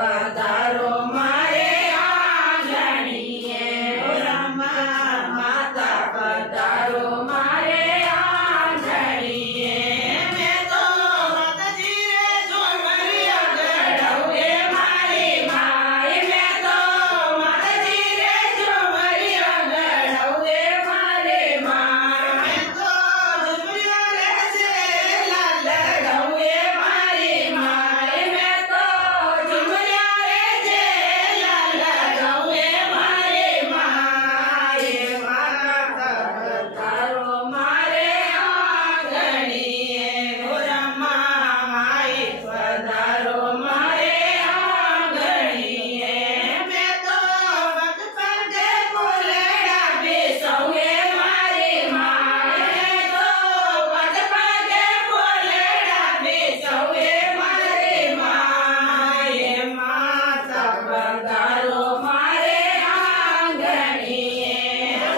પધારો મારે આંગણીએ રમા માતા પધારો મારે આંગણીએ મેં તો માતાજી રે ઝુમરિયા ગઢવે મારી માય મેં તો માતાજી રે ઝુમરિયા ગઢવે મારી માય મેં તો ઝુમરિયા રે જેલા લડવે મારી માય મેં તો ઝુમરિયા રે જેલા લડવે મારી માય માતા પધારો મારે આંગણીએ રમા માય પધારો મારે આંગણીએ મેં તો વટ પગે ફૂલડા બેસવે મારી માય તો વટ પગે ફૂલડા બેસવે મારી માય માતા પધારો મારે આંગણીએ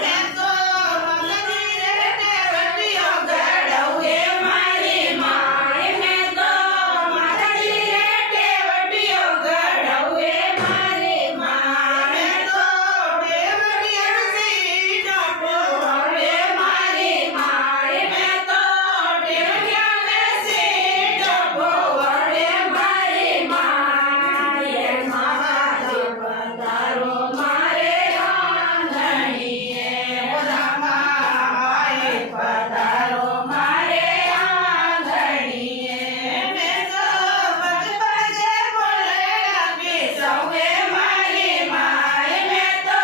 મેં તો માતાજી રે ટેવટીઓ ગઢવે મારી માય મેં તો માતાજી રે ટેવટીઓ ગઢવે મારી માય મેં તો ટેવટીઓ સીટો પોવે મારી માય મેં તો ટેવટીઓ સીટો પોવે મારી માય માતા પધારો મારે આંગણીએ રમા પધારો મારે આંગણીએ મેં તો પગે ફૂલડા બેસવે મારી માય મેં તો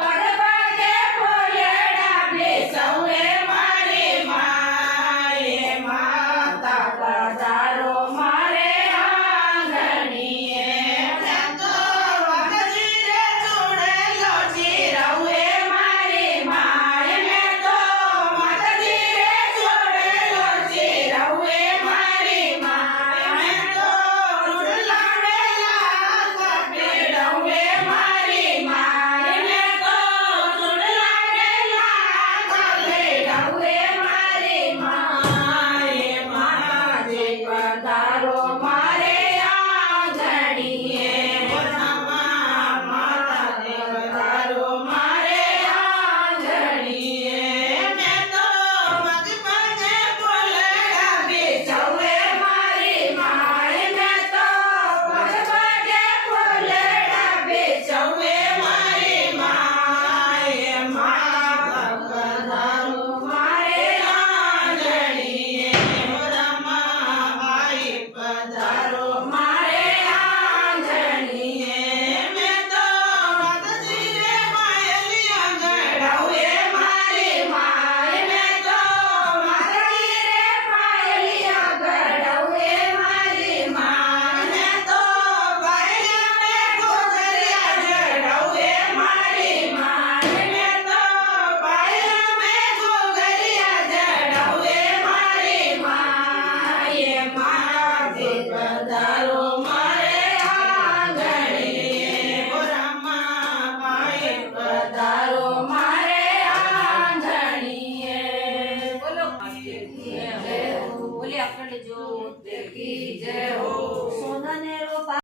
પગે ફૂલડા બેસવે મારી માય માતા પધારો મારે આંગણીએ મેં તો માતાજી રે ચૂડેલો ચીરવે મારી માય મેં તો માતાજી રે ચૂડેલો ચીરવે મારી માય મેં તો ચૂડલા વેલા કપેડવે મારી માય મેં તો ચૂડલા વેલા કપેડવે મારી માય માતાજી પધારો મારે આંગણીએ